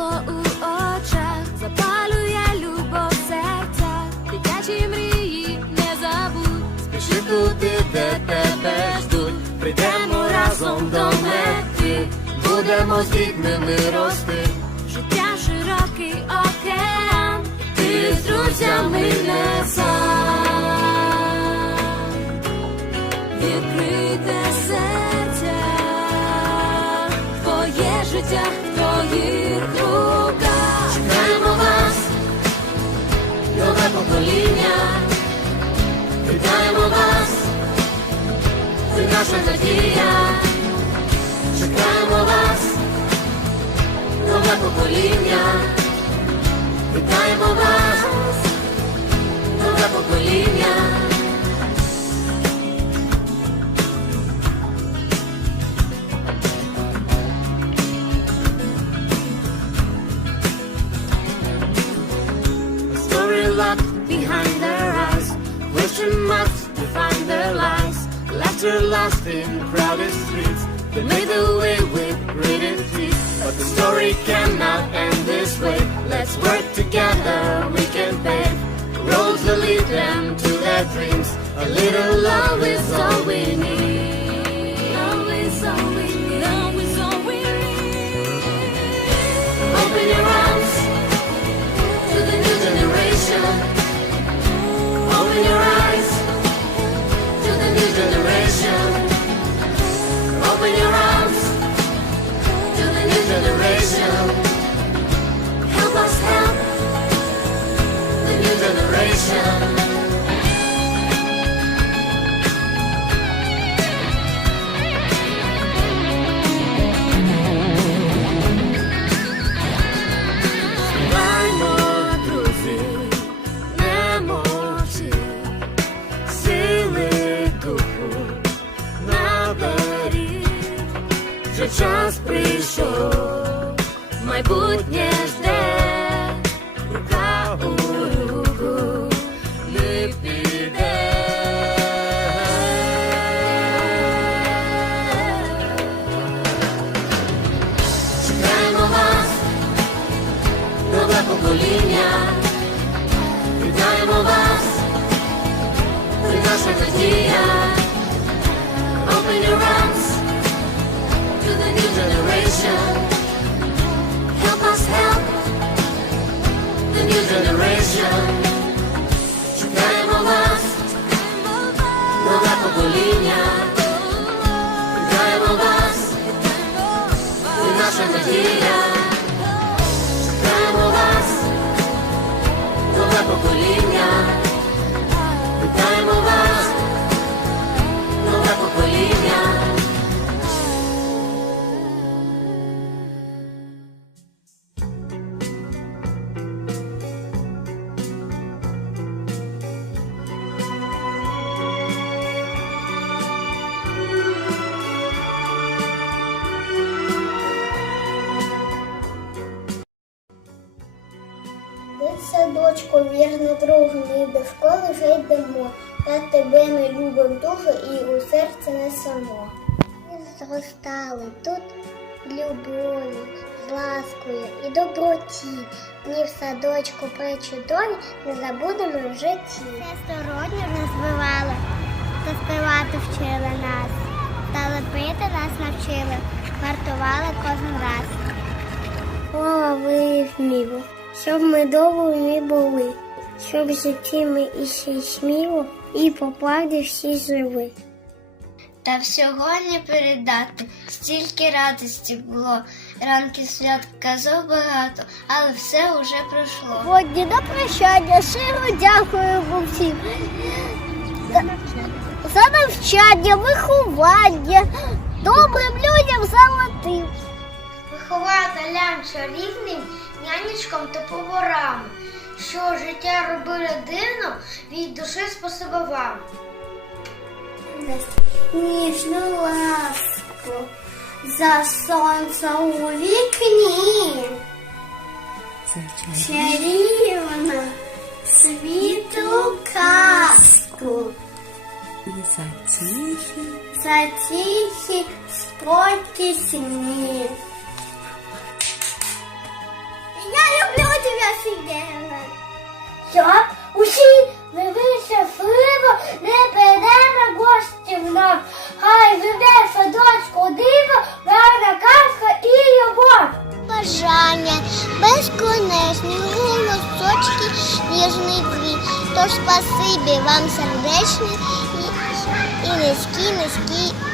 тепло у очах, запалює любов серця, дитячі мрії не забудь, спіши туди, де тебе ждуть, прийдемо разом до мети, будемо здібними рости. Життя широкий океан, ти з друзями не сам, відкрите серця, твоє життя, твої. Покоління. Вітаємо вас, ви наша надія. Чекаємо вас, нове покоління. Вітаємо вас, нове покоління. Laughter lost in crowded streets. They made their way with gritted teeth. But the story cannot end this way. Let's work together, we can pave roads that lead them to their dreams. A little love is all we need. Love is all we need. Love is all we need. Open your arms час прийшов, майбутнє the new generation. Help us help the new generation. Чекаємо вас, нове покоління. Чекаємо вас, нове покоління. Садочку, вірно друг, ми до школи вже йдемо. Та тебе ми любимо дуже і у серці несемо. Ми зростали тут любові, з ласкою і доброті. Дні в садочку причудові не забудемо в житті. Всесторонньо нас збивали, та співати вчили нас, та лепити нас навчили, вартували кожен раз. Слава ви вміло, щоб ми довго були, щоб в житті ми іще сміло і по правді всі живі. Та всього не передати, стільки радості було. Ранки свят казав багато, але все уже пройшло. Сьогодні до прощання, щиро дякую вам всім. За, за навчання, виховання, добрим людям золотим. Вихователям чарівним, нянечкам та поварам, що життя робили дивно, від душі спасибо вам. Ніжну ласку за сонце у вікні. Чарівна світу казку. І за тихі За тихі спокій сні. засідями, щоб усі живи щасливо, не гості в нас. Хай живе садочку диво, гарна казка і любов. Бажання безконечні голосочки, ніжний дві. Тож спасибі вам сердечні і низькі, низькі.